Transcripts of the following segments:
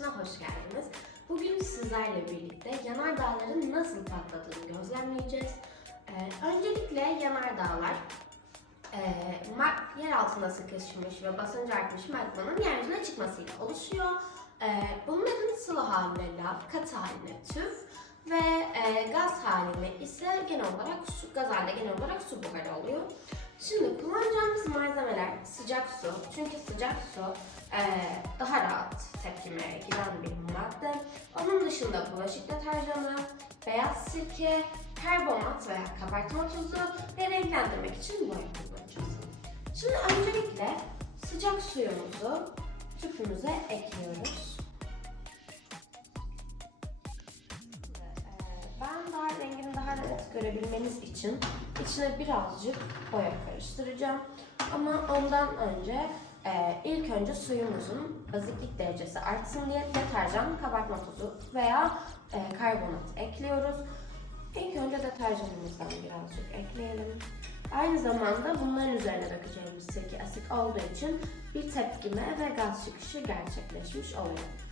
Videosuna hoş geldiniz. Bugün sizlerle birlikte yanardağların nasıl patladığını gözlemleyeceğiz. Ee, öncelikle yanardağlar e, yer altına sıkışmış ve basıncı artmış magmanın yeryüzüne çıkmasıyla oluşuyor. Ee, bunların sıvı haline lav, katı haline tüf ve e, gaz haline ise genel olarak su, gaz halinde genel olarak su buharı oluyor. Şimdi kullanacağımız malzemeler sıcak su. Çünkü sıcak su e, daha rahat tepkimeye giren bir madde. Onun dışında bulaşık deterjanı, beyaz sirke, karbonat veya kabartma tozu ve renklendirmek için boya kullanacağız. Şimdi öncelikle sıcak suyumuzu tüpümüze ekliyoruz. Ee, Ben daha rengini daha net görebilmeniz için içine birazcık boya karıştıracağım. Ama ondan önce e, ilk önce suyumuzun baziklik derecesi artsın diye deterjan, kabartma tozu veya e, karbonat ekliyoruz. İlk önce deterjanımızdan birazcık ekleyelim. Aynı zamanda bunların üzerine dökeceğimiz sirke asit olduğu için bir tepkime ve gaz çıkışı gerçekleşmiş oluyor.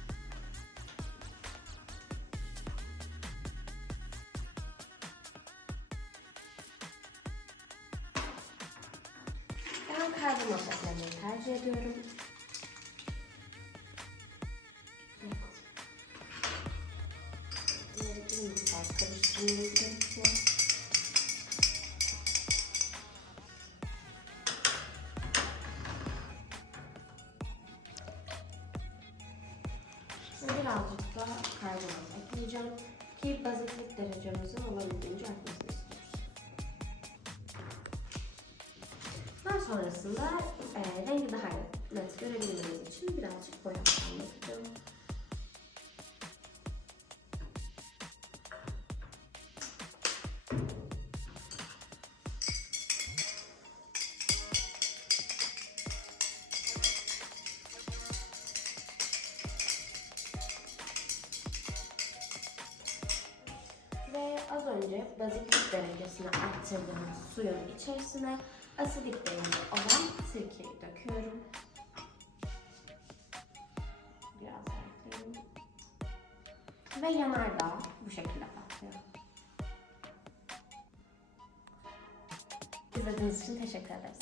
Karbonat eklemeyi tercih ediyorum. Bunları bir miktar karıştırmamız gerekiyor. Birazcık da karbonat ekleyeceğim ki baziklik derecemizin olabildiğince artmasını sonrasında e, rengi daha net görebilmeniz için birazcık boya yapacağım. Ve az önce baziklik derecesini arttırdığımız suyun içerisine asidik değerinde olan sirkeyi döküyorum. Biraz ekleyelim. Ve yanardağ bu şekilde patlıyor. İzlediğiniz için teşekkür ederiz.